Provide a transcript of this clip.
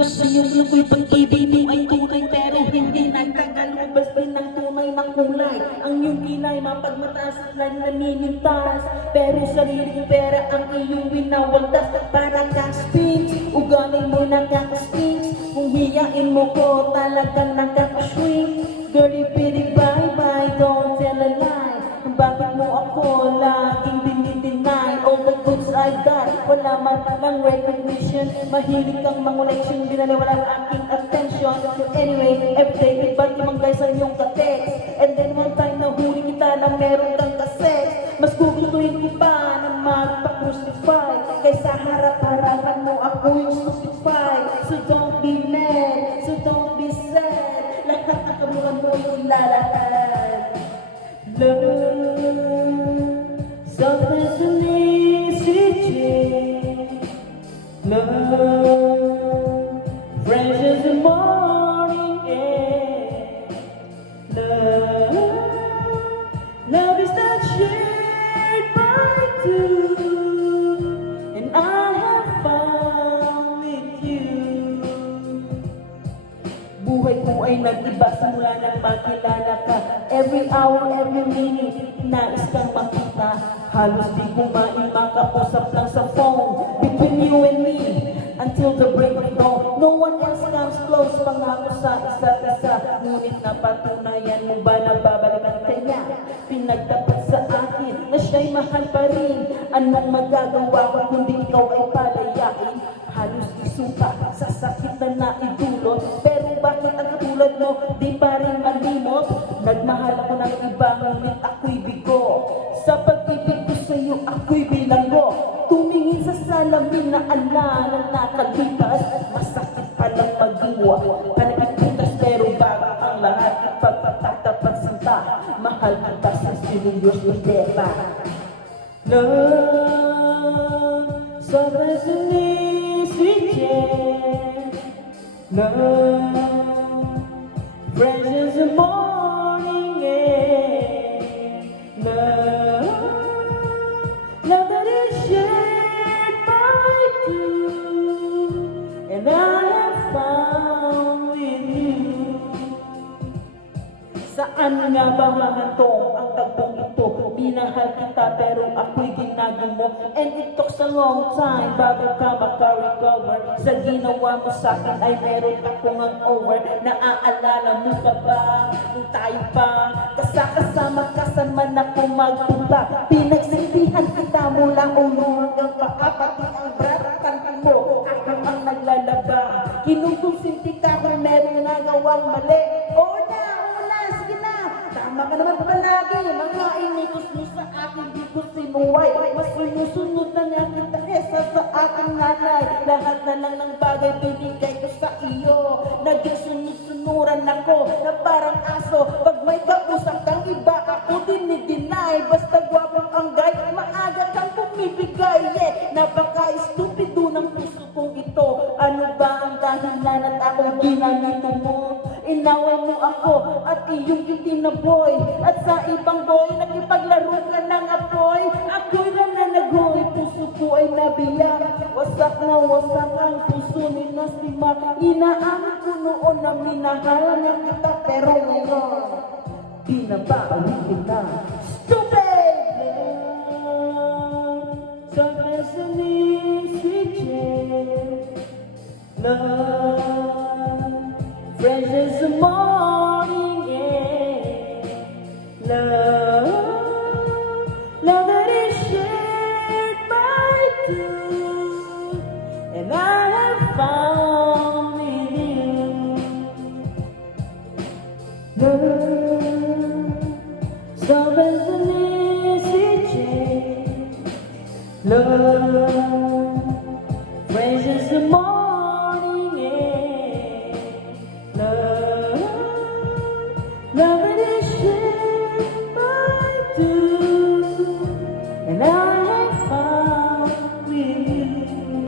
Kasi yung ako'y pag-ibig mo ay tunay pero hindi nagtagalubas din ng tunay na kulay. Ang iyong kilay mapagmataas at lang naninintas, pero sariling pera ang iyong winawaldas. Para kang sphinx, ugali mo nakaka-sphinx. Kung hiyain mo ko talagang nakaka-shrink. Girlie pity bye bye, don't tell a lie. Bakit mo ako laging dinideny? All the goods I got, wala man lang recognition. Mahilig kang manguleksyon, binaliwala ang aking attention. Anyway, everyday, iba't ibang guys ang iyong ka-text. And then one time nahuli kita na meron kang ka-sex. Mas gugustuhin ko pa na magpa-crucify kaysa harap-harapan mo ako yung stupefy. So don't be mad, so don't be sad. Lahat ng kamulan mo yung lalahat. Love, sometimes an easy change. Love, fresh as the morning air. Love is not shared by two, and I have found with you. Buhay ko ay nag-iba simula nang makilala ka. Every hour, every minute, nais kang makita. Halos di kumain, makausap lang sa phone. Between you and me, until the break of dawn. No one else comes close, pangako sa isa't isa. Ngunit napatunayan mo ba na babalikan ka niya? Pinagtapat sa akin na siya'y mahal pa rin. Anong magagawa ko kundi ikaw ay palayain? Halos isuka sa sakit na naidulot. Pero bakit ang katulad mo di pa rin malimot? Nagmahal ako ng iba, ngunit ako'y bigo. Sa pag-ibig ko sa'yo, ako'y bilanggo. Tumingin sa salamin na ala na nakalipas. Masakit palang mag-iwa, panagpitas. Pero bago ang lahat, ipagpatatapat sinta. Mahal kita sa siniyos ni Deba. Love, sobrang sweet change. Love, fresh as the morning air. Love that is shared by two, and I have found in you. Saan nga ba mahantong ang tagpong ito? Minahal kita pero ako'y ginagumo. And it took a long time bago ka maka-recover. Sa ginawa mo sa'kin ay meron akong hangover. Naaalala mo ka ba kung tayo pa kasama ka saan man ako magpunta? Pinagsilbihan kita mula ulo hanggang paa, pati ang bratan mo ako ang naglalaba. Kinukonsinti ka kung meron nagawang mali. Oo na, sige na, tama ka naman palagi. Mga initos mo sa akin, di ko sinuway. Mas sinusunod na niya kita kesa sa aking nanay. Lahat na lang ng bagay binigay ko sa iyo. Naging sunod-sunuran ako na parang aso. Pag may kausap kang iba, ako dinidinay. Basta gwapong ang guy, maaga kang pumibigay. Napaka-stupido ng puso kong ito. Ano ba ang dahilan at akong ginamito mo? Inaway mo ako at iyong itinaboy. At sa ibang boy, nakipaglaro ka ng apoy. Ako'y nananagoy, puso ko ay nabiyak. Wasak na wasak ang puso ni Nasima. Inaamin ko noon na minahal na kita, pero ngayon binabawi kita. Stupid! Sometimes an easy change. Love, fresh as the morning air. Love that is shared by two, and I have found in you. Love, sometimes an easy change. Love,